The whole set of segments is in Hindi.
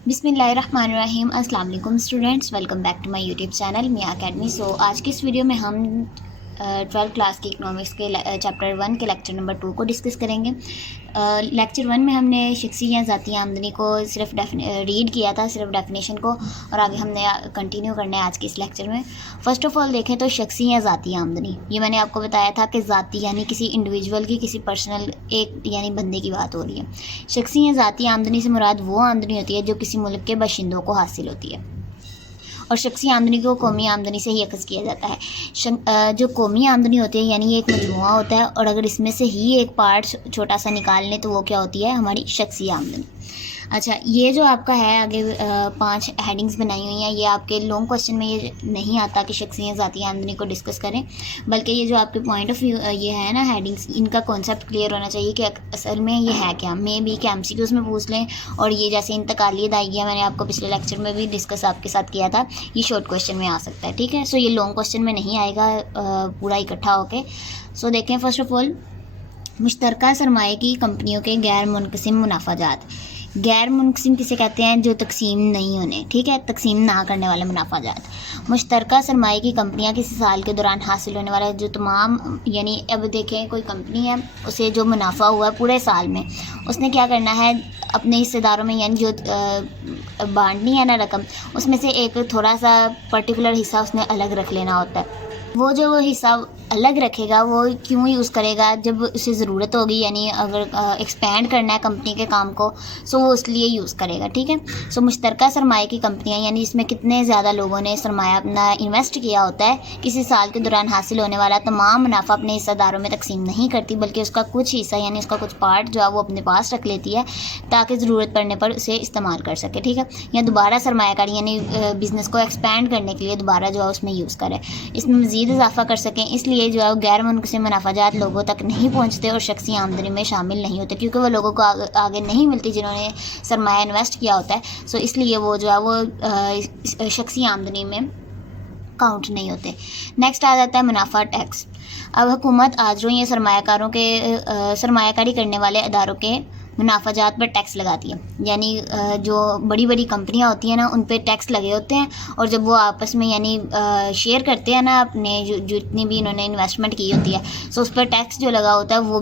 बिस्मिल्लाहिर्रहमानिर्रहीम। अस्सलाम वालेकुम students, welcome back to my YouTube channel Miyan academy. So आज की इस वीडियो में हम 12th क्लास की इकनॉमिक्स के चैप्टर 1 के लेक्चर नंबर 2 को डिस्कस करेंगे। लेक्चर 1 में हमने शख्सी या ज़ाती आमदनी को सिर्फ रीड किया था, सिर्फ डेफिनेशन को, और आगे हमने कंटिन्यू करना है आज के इस लेक्चर में। फ़र्स्ट ऑफ़ ऑल देखें तो शख्सी या ज़ाती आमदनी, ये मैंने आपको बताया था कि ज़ाती यानी किसी इंडिविजुअल की, किसी पर्सनल एक यानी बंदे की बात हो रही है। शख्सी या ज़ाती आमदनी से मुराद वो आमदनी होती है जो किसी मुल्क के बाशिंदों को हासिल होती है, और शख्सी आमदनी को कौमी आमदनी से ही अखज़ किया जाता है। जो कौमी आमदनी होती है यानी ये एक मजमुआ होता है, और अगर इसमें से ही एक पार्ट छोटा सा निकाल लें तो वो क्या होती है, हमारी शख्सी आमदनी। अच्छा, ये जो आपका है आगे 5 हेडिंग्स बनाई हुई हैं, ये आपके लॉन्ग क्वेश्चन में ये नहीं आता कि शख्सी या ज़ाती आमदनी को डिस्कस करें, बल्कि ये जो आपके पॉइंट ऑफ व्यू ये है ना हेडिंग्स, इनका कॉन्सेप्ट क्लियर होना चाहिए कि असल में ये है क्या। मे बी कि एमसीक्यूज़ में पूछ लें, और ये जैसे इंतकाली अदायगियाँ मैंने आपको पिछले लेक्चर में भी डिस्कस आपके साथ किया था, ये शॉर्ट क्वेश्चन में आ सकता है, ठीक है। सो ये लॉन्ग क्वेश्चन में नहीं आएगा पूरा इकट्ठा होके। सो देखें, फ़र्स्ट ऑफ ऑल मुश्तरका सरमाए की कंपनियों के गैर मुनक़सिम मुनाफ़ाजात। गैर मुनक़सिम किसे कहते हैं, जो तकसीम नहीं होने, ठीक है, तकसीम ना करने वाले मुनाफ़ाजात। मुश्तरका सरमाए की कंपनियां किसी साल के दौरान हासिल होने वाला जो तमाम, यानी अब देखें कोई कंपनी है, उसे जो मुनाफा हुआ है पूरे साल में, उसने क्या करना है, अपने हिस्सेदारों में यानी जो बांटनी है ना रकम, उसमें से एक थोड़ा सा पर्टिकुलर हिस्सा उसने अलग रख लेना होता है। वो जो हिस्सा अलग रखेगा वो क्यों यूज़ करेगा, जब उसे ज़रूरत होगी, यानी अगर एक्सपेंड करना है कंपनी के काम को, सो वो इसलिए यूज़ करेगा, ठीक है। सो मुश्तरका सरमाए की कंपनियां यानी जिसमें कितने ज़्यादा लोगों ने सरमाया अपना इन्वेस्ट किया होता है, किसी साल के दौरान हासिल होने वाला तमाम मुनाफा अपने हिस्सेदारों में तकसीम नहीं करती, बल्कि उसका कुछ हिस्सा यानी उसका कुछ पार्ट जो है वो अपने पास रख लेती है ताकि ज़रूरत पड़ने पर उसे इस्तेमाल कर सके, ठीक है। या दोबारा सरमायाकारी यानी बिज़नेस को एक्सपेंड करने के लिए दोबारा जो है उसमें यूज़ करे, इसमें मज़ीद इजाफा कर सकें, इसलिए जो है गैर मुनक़सिम मुनाफ़ाजात लोगों तक नहीं पहुंचते और शख्सी आमदनी में शामिल नहीं होते, क्योंकि वो लोगों को आगे नहीं मिलती जिन्होंने सरमाया इन्वेस्ट किया होता है। सो इसलिए वो जो है वो शख्सी आमदनी में काउंट नहीं होते। नेक्स्ट आ जाता है मुनाफा टैक्स। अब हुकूमत आजरों या सरमायाकारों के सरमायाकारी करने वाले अदारों के मुनाफाजात पर टैक्स लगाती है, यानी जो बड़ी बड़ी कंपनियां होती हैं ना, उन पे टैक्स लगे होते हैं, और जब वो आपस में यानी शेयर करते हैं ना अपने जितनी भी इन्होंने इन्वेस्टमेंट की होती है, सो उस पर टैक्स जो लगा होता है वो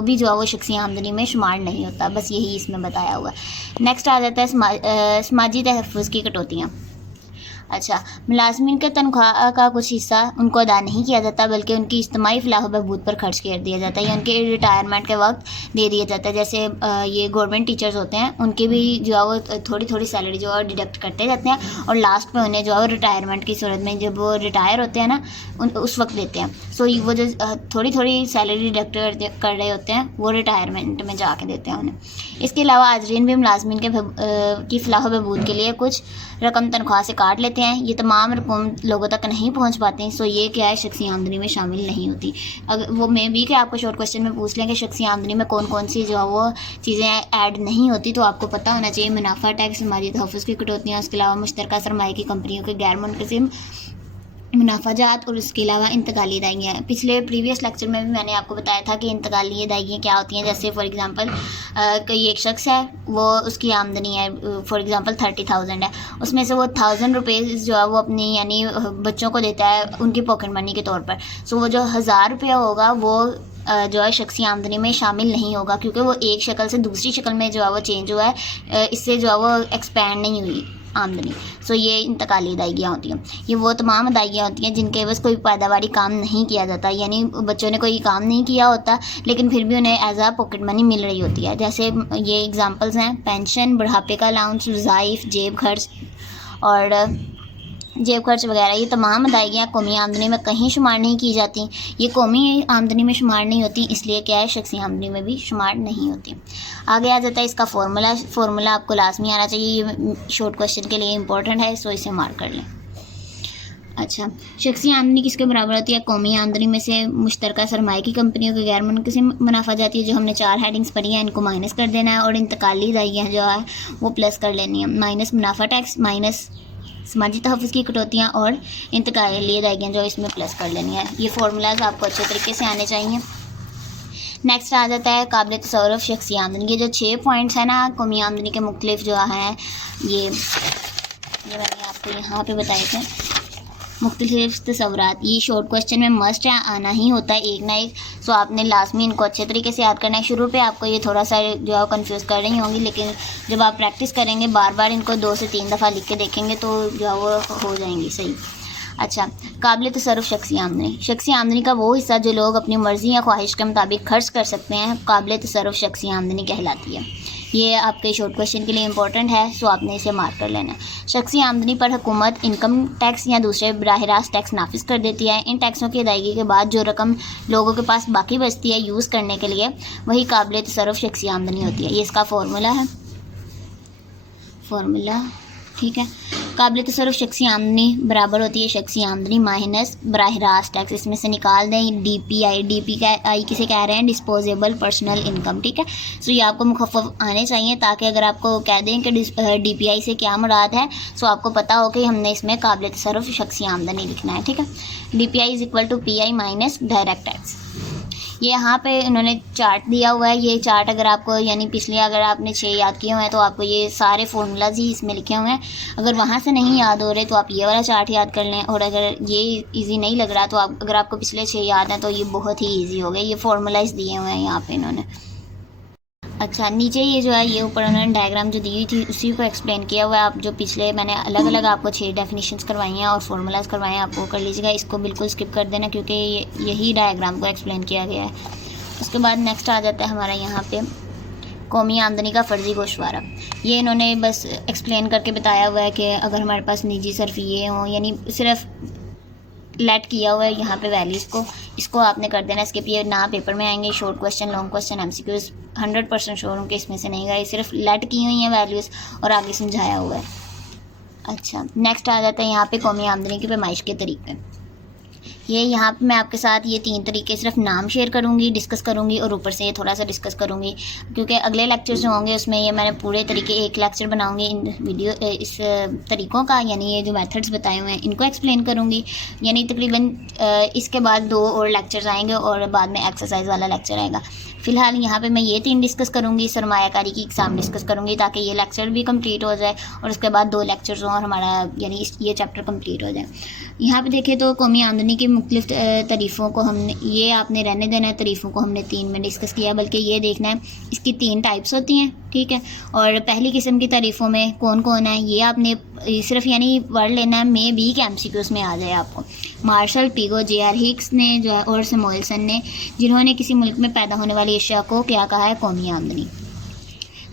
भी जो है वो शख्सी आमदनी में शुमार नहीं होता, बस यही इसमें बताया हुआ है। नेक्स्ट आ जाता है समाजी तहफ़्फ़ुज़ की कटौतियाँ। अच्छा, मुलाजमीन के तनख्वाह का कुछ हिस्सा उनको अदा नहीं किया जाता, बल्कि उनकी इज्तिमाई फलाह बहबूद पर खर्च कर दिया जाता है, या उनके रिटायरमेंट के वक्त दे दिया जाता है। जैसे ये गवर्नमेंट टीचर्स होते हैं, उनकी भी जो है वो थोड़ी थोड़ी सैलरी जो है डिडक्ट करते जाते हैं, और लास्ट में उन्हें जो है रिटायरमेंट की सूरत में जब वो रिटायर होते हैं ना, उस वक्त देते हैं। सो वो जो थोड़ी थोड़ी सैलरी डिडक्ट कर रहे होते हैं वो रिटायरमेंट में जाके देते हैं उन्हें। इसके अलावा आजरीन भी मुलाजमीन की फलाह बहबूद के लिए कुछ रकम तनख्वाह से काट लेते हैं, ये तमाम रकम लोगों तक नहीं पहुंच पाती। सो ये क्या है, शख्सी आमदनी में शामिल नहीं होती। अगर वो मे भी कि आपको शॉर्ट क्वेश्चन में पूछ लें कि शख्सी आमदनी में कौन कौन सी जो है वो चीज़ें ऐड नहीं होती, तो आपको पता होना चाहिए मुनाफा टैक्स, समाजी तहफ़्फ़ुज़ की कटौतियाँ, उसके अलावा मुश्तरका सरमाए की कंपनियों के गैर मुनक़सिम मुनाफाजात, और उसके अलावा इंतकाली अदायगियाँ। पिछले प्रीवियस लेक्चर में भी मैंने आपको बताया था कि इंतकाली अदायगियाँ क्या होती हैं। जैसे फॉर एग्जांपल कोई एक शख्स है, वो उसकी आमदनी है फॉर एग्जांपल 30,000 है, उसमें से वो 1000 रुपये जो है वो अपनी यानी बच्चों को देता है उनकी पॉकेट मनी के तौर पर। सो वो जो 1000 रुपया होगा वो जो है शख्सी आमदनी में शामिल नहीं होगा, क्योंकि वो एक शक्ल से दूसरी शक्ल में जो है वो चेंज हुआ है, इससे जो है वो एक्सपैंड नहीं हुई आमदनी। सो ये इंतकाली अदायगियाँ होती हैं। ये वो तमाम अदायगियाँ होती हैं जिनके बस कोई पैदावारी काम नहीं किया जाता, यानी बच्चों ने कोई काम नहीं किया होता लेकिन फिर भी उन्हें एज आ पॉकेट मनी मिल रही होती है। जैसे ये एग्जांपल्स हैं, पेंशन, बुढ़ापे का अलाउंस, वज़ाइफ, जेब खर्च वगैरह। ये तमाम अदायगियाँ कौमी आमदनी में कहीं शुमार नहीं की जाती, ये कौमी आमदनी में शुमार नहीं होती, इसलिए क्या है शख्सी आमदनी में भी शुमार नहीं होती। आगे आ जाता है इसका फार्मूला आपको लाजमी आना चाहिए, ये शॉर्ट क्वेश्चन के लिए इंपॉर्टेंट है, सो इसे मार्क कर लें। अच्छा, शख्सी आमदनी किसके बराबर होती है, कौमी आमदनी में से मुश्तरका सरमाए की कंपनियों के गैर मुनक़सिम मुनाफा जाती है, जो हमने 4 हेडिंग्स पढ़ी हैं, इनको माइनस कर देना है, और इंतकाली अदायगियाँ जो है वो प्लस कर लेनी है, माइनस मुनाफा टैक्स, माइनस समाजी तहफ़्फ़ुज़ की कटौतियाँ, और इंतकाली अदायगियाँ जो इसमें प्लस कर लेनी है। ये फार्मूलाज आपको अच्छे तरीके से आने चाहिए। नेक्स्ट आ जाता है काबिल तसव्वुर शख्सी आमदनी के जो 6 पॉइंट्स हैं ना कौमी आमदनी के मुख्तलिफ जो हैं ये मैंने आपको यहाँ पे बताए थे मुख्तलिफ तसव्वुरात। ये शॉर्ट क्वेश्चन में मस्ट आना ही होता है एक ना एक। सो आपने लाजमी इनको अच्छे तरीके से याद करना है। शुरू पे आपको ये थोड़ा सा जो है कंफ्यूज कर रही होंगी, लेकिन जब आप प्रैक्टिस करेंगे बार बार इनको 2 से 3 दफ़ा लिख के देखेंगे तो जो है वो हो जाएंगी सही। अच्छा, काबिल तसर्रुफ शख्सी आमदनी। शख्सी आमदनी का वो हिस्सा जो लोग अपनी मर्ज़ी या ख्वाहिश के मुताबिक खर्च कर सकते हैं काबिल तसर्रुफ शख्सी आमदनी कहलाती है। ये आपके शॉर्ट क्वेश्चन के लिए इंपॉर्टेंट है, सो आपने इसे मार्क कर लेना है। शख्सी आमदनी पर हुकूमत इनकम टैक्स या दूसरे बराह रास्त टैक्स नाफिज कर देती है। इन टैक्सों की अदायगी के बाद जो रकम लोगों के पास बाकी बचती है यूज़ करने के लिए वही काबिल तसर्रुफ शख्सी आमदनी होती है। ये इसका फार्मूला है, ठीक है। काबिल तसर्रुफ शख्सी आमदनी बराबर होती है शख्सी आमदनी माइनस बराह रास्त टैक्स। इसमें से निकाल दें DPI किसे कह रहे हैं, डिस्पोजेबल पर्सनल इनकम, ठीक है। सो ये आपको मुखफ़्फ़फ आने चाहिए ताकि अगर आपको कह दें कि DPI से क्या मुराद है सो आपको पता हो कि हमने इसमें काबिल तसर्रुफ शख्सी आमदनी लिखना है, ठीक है। DPI = PI minus direct tax. ये यहाँ पे उन्होंने चार्ट दिया हुआ है। ये चार्ट अगर आपको यानी पिछले अगर आपने 6 याद किए हुए हैं तो आपको ये सारे फार्मूलाज ही इसमें लिखे हुए हैं। अगर वहाँ से नहीं याद हो रहे तो आप ये वाला चार्ट याद कर लें, और अगर ये इजी नहीं लग रहा तो आप अगर आपको पिछले 6 याद हैं तो ये बहुत ही ईजी हो गए। ये फार्मूलाज दिए हुए हैं यहाँ पे इन्होंने। अच्छा, नीचे ये जो है ये ऊपर उन्होंने डायग्राम जो दी हुई थी उसी को एक्सप्लेन किया हुआ है। आप जो पिछले मैंने अलग अलग आपको 6 डेफिनेशंस करवाई हैं और फार्मूलाज करवाए हैं, आप वो कर लीजिएगा। इसको बिल्कुल स्किप कर देना क्योंकि यही डायग्राम को एक्सप्लेन किया गया है। उसके बाद नेक्स्ट आ जाता है हमारा यहाँ पे कौमी आमदनी का फ़र्ज़ी गोशवारा। ये इन्होंने बस एक्सप्लेन करके बताया हुआ है कि अगर हमारे पास निजी सर्फ ये हों, यानी सिर्फ लेट किया हुआ है यहाँ पे वैल्यूज़ को, इसको आपने कर देना स्किप। ये ना पेपर में आएंगे, short question long question MCQs 100% sure हूँ कि इसमें से नहीं गए, सिर्फ लेट की हुई हैं वैल्यूज़ और आगे समझाया हुआ है। अच्छा, नेक्स्ट आ जाता है यहाँ पे कौमी आमदनी की पैमाइश के तरीके। ये यहाँ पे मैं आपके साथ ये 3 तरीके सिर्फ नाम शेयर करूँगी, डिस्कस करूँगी और ऊपर से ये थोड़ा सा डिस्कस करूँगी क्योंकि अगले लेक्चर जो होंगे उसमें ये मैंने पूरे तरीके एक लेक्चर बनाऊँगी इस तरीक़ों का, यानी ये जो मेथड्स बताए हुए हैं इनको एक्सप्लेन करूँगी। यानी तकरीबन इसके बाद 2 और लेक्चर्स आएंगे और बाद में एक्सरसाइज वाला लेक्चर आएगा। फ़िलहाल यहाँ पे मैं ये 3 डिस्कस करूँगी, सरमायाकारी की एग्ज़ाम डिस्कस करूँगी ताकि ये लेक्चर भी कंप्लीट हो जाए और उसके बाद 2 लेक्चर्स हों और हमारा यानी ये चैप्टर कंप्लीट हो जाए। यहाँ पे देखें तो कौमी आमदनी के मुख्तलिफ तरीफ़ों को हमने ये आपने रहने देना है, तरीफ़ों को हमने 3 में डिस्कस किया, बल्कि ये देखना है इसकी 3 टाइप्स होती हैं, ठीक है। और पहली किस्म की तरीफ़ों में कौन कौन है ये आपने सिर्फ यानी वर्ड लेना है, मे बी के MCQs में आ जाए आपको। मार्शल, पिगो, JR हिक्स ने जो है और सैमुअलसन ने, जिन्होंने किसी मुल्क में पैदा होने वाली अशिया को क्या कहा है, कौमी आमदनी।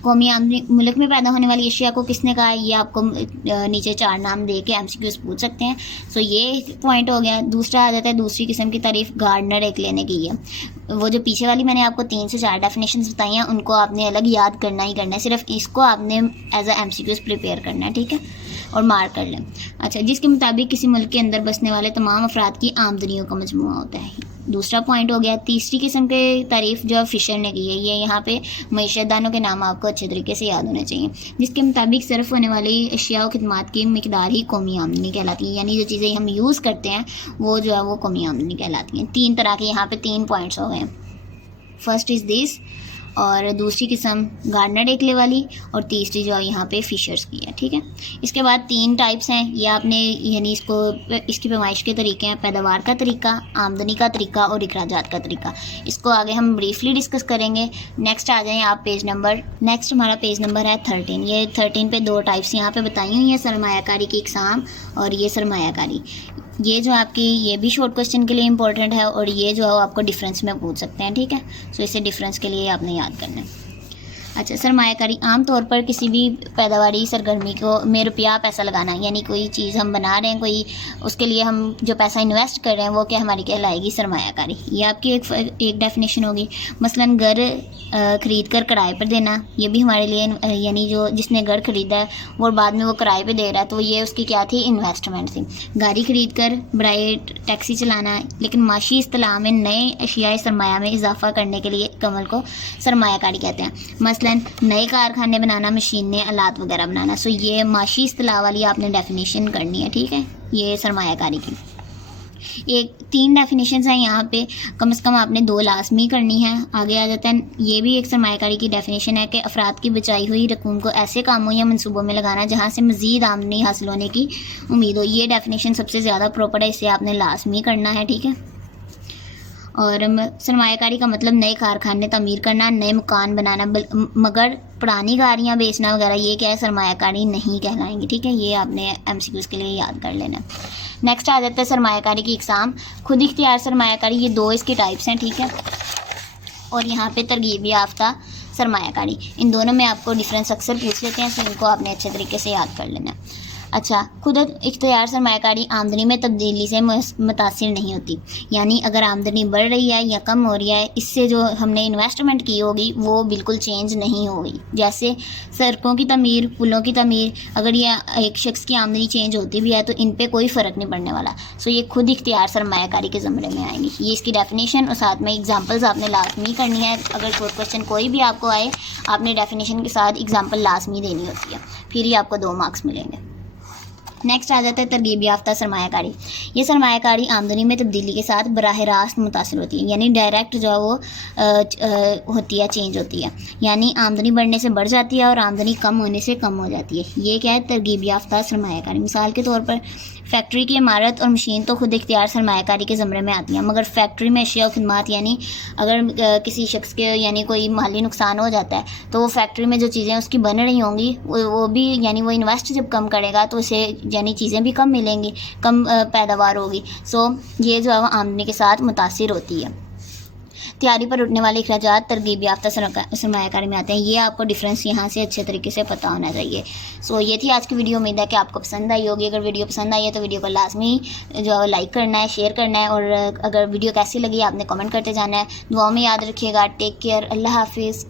कौमी आमदनी मुल्क में पैदा होने वाली अशिया को किसने कहा है, ये आपको नीचे 4 नाम दे के MCQs पूछ सकते हैं। सो ये पॉइंट हो गया। दूसरा आ जाता है दूसरी किस्म की तारीफ़, गार्डनर एक लेने की है। वो जो पीछे वाली मैंने आपको 3 से 4 डेफिनेशंस बताई हैं उनको आपने अलग याद करना ही करना है, सिर्फ इसको आपने एज अ MCQs प्रिपेयर करना है, ठीक है, और मार्क कर लें। अच्छा, जिसके मुताबिक किसी मुल्क के अंदर बसने वाले तमाम अफराद की आमदनियों का मजमूआ होता है, दूसरा पॉइंट हो गया। तीसरी किस्म के तारीफ़ जो फिशर ने की है, ये यहाँ पे मईशतदानों के नाम आपको अच्छे तरीके से याद होने चाहिए, जिसके मुताबिक सर्फ होने वाली अशिया और खिदमात की मिकदार ही कौमी आमदनी कहलाती है। यानी जो चीज़ें हम यूज़ करते हैं वो जो है वो कौमी आमदनी कहलाती हैं। 3 तरह के यहाँ पे 3 पॉइंट्स हो गए। फर्स्ट इज़ दिस, और दूसरी किस्म गार्डनर एकले वाली, और तीसरी जो है यहाँ पे फिशर्स की है, ठीक है। इसके बाद 3 टाइप्स हैं, ये आपने यानी इसकी पैमाइश के तरीके हैं, पैदावार का तरीका, आमदनी का तरीका और इखराजात का तरीका। इसको आगे हम ब्रीफली डिस्कस करेंगे। नेक्स्ट आ जाएँ आप नेक्स्ट हमारा पेज नंबर है 13। ये 13 पे 2 टाइप्स यहाँ पे बताई हुई हैं, सरमायाकारी की इकसाम और ये सरमायाकारी। ये जो आपकी ये भी शॉर्ट क्वेश्चन के लिए इंपॉर्टेंट है और ये जो है आपको डिफरेंस में पूछ सकते हैं, ठीक है। सो इसे डिफरेंस के लिए आपने याद करना है। अच्छा, सरमायाकारी आम तौर पर किसी भी पैदावारी सरगर्मी में रुपया पैसा लगाना, यानी कोई चीज़ हम बना रहे हैं कोई, उसके लिए हम जो पैसा इन्वेस्ट कर रहे हैं वो क्या हमारी कहलाएगी, सरमायाकारी। ये आपकी एक डेफिनेशन होगी। मसलन घर ख़रीद कर किराए पर देना, ये भी हमारे लिए यानी जो जिसने घर ख़रीदा है वो बाद में वो किराए पे दे रहा है तो ये उसकी क्या थी, इन्वेस्टमेंट थी। गाड़ी ख़रीद कर बराए टैक्सी चलाना, लेकिन माशी इस्तिलाह में नए अशियाए सरमाया में इजाफा करने के लिए अमल को सरमायाकारी कहते हैं। नए कारखाने बनाना, मशीनें, आलात वगैरह बनाना। सो ये माशी इस्तिलाह वाली आपने डेफिनेशन करनी है, ठीक है, ये सरमायाकारी की। एक 3 डेफिनेशंस हैं यहाँ पे, कम से कम आपने 2 लाजमी करनी है। आगे आ जाता है, ये भी एक सरमायाकारी की डेफिनेशन है कि अफराद की बचाई हुई रकूम को ऐसे कामों या मनसूबों में लगाना जहाँ से मज़ीद आमदनी हासिल होने की उम्मीद हो। ये डेफिनेशन सबसे ज़्यादा प्रॉपर है, इसे आपने लाजमी करना है, ठीक है। और सरमायाकारी का मतलब नए कारखाने तमीर करना, नए मकान बनाना, मगर पुरानी गाड़ियाँ बेचना वगैरह ये क्या है, सरमायाकारी नहीं कहलाएंगे, ठीक है। ये आपने एमसीक्यूज़ के लिए याद कर लेना। नेक्स्ट आ जाता है सरमायाकारी की इकसाम। खुद इख्तियार सरमायाकारी, ये 2 इसके टाइप्स हैं, ठीक है। और यहाँ पे तरगीब याफ्ता सरमायाकारी, इन दोनों में आपको डिफरेंस अक्सर पूछ लेते हैं, तो इनको आपने अच्छे तरीके से याद कर लेना है। अच्छा, खुद इख्तियार सरमायाकारी आमदनी में तब्दीली से मुतासिर नहीं होती, यानी अगर आमदनी बढ़ रही है या कम हो रही है, इससे जो हमने इन्वेस्टमेंट की होगी वो बिल्कुल चेंज नहीं होगी। जैसे सड़कों की तमीर, पुलों की तमीर, अगर ये एक शख्स की आमदनी चेंज होती भी है तो इन पर कोई फ़र्क नहीं पड़ने वाला। सो ये खुद इख्तियार सरमायाकारी के ज़मरे में आएंगी। ये इसकी डेफिनेशन और साथ में एग्जाम्पल्स आपने लाजमी करनी है। अगर शॉर्ट क्वेश्चन कोई भी आपको आए, आपने डेफिनेशन के साथ एग्जाम्पल लाजमी देनी होती है, फिर ही आपको 2 मार्क्स मिलेंगे। नेक्स्ट आ जाता है तरगीब याफ्ता सरमायाकारी। ये सरमायाकारी आमदनी में तब्दीली के साथ बराह रास्त मुतासिर होती है, यानी डायरेक्ट जो है वो होती है, चेंज होती है। यानी आमदनी बढ़ने से बढ़ जाती है और आमदनी कम होने से कम हो जाती है। ये क्या है, तरगीब याफ्ता सरमायाकारी। मिसाल के तौर पर फैक्ट्री की इमारत और मशीन तो खुद इख्तियार सरमायाकारी के ज़मरे में आती हैं, मगर फैक्ट्री में अशिया और खिदमात, यानी अगर किसी शख्स के यानी कोई माली नुकसान हो जाता है तो वो फैक्ट्री में जो चीज़ें उसकी बन रही होंगी वो भी, यानी वो इन्वेस्ट जब कम करेगा तो उसे यानी चीज़ें भी कम मिलेंगी, कम पैदावार होगी। सो ये जो है वो आमदनी के साथ मुतासिर होती है। तैयारी पर उठने वाले अखराजात तरगीब याफ्ता सरमायाकारी में आते हैं। ये आपको डिफरेंस यहाँ से अच्छे तरीके से पता होना चाहिए। सो ये थी आज की वीडियो। उम्मीद है कि आपको पसंद आई होगी। अगर वीडियो पसंद आई है तो वीडियो को लाजमी जो लाइक करना है, शेयर करना है, और अगर वीडियो कैसी लगी आपने कमेंट करते जाना है। दुआओं में याद रखिएगा। टेक केयर, अल्लाह हाफिज़।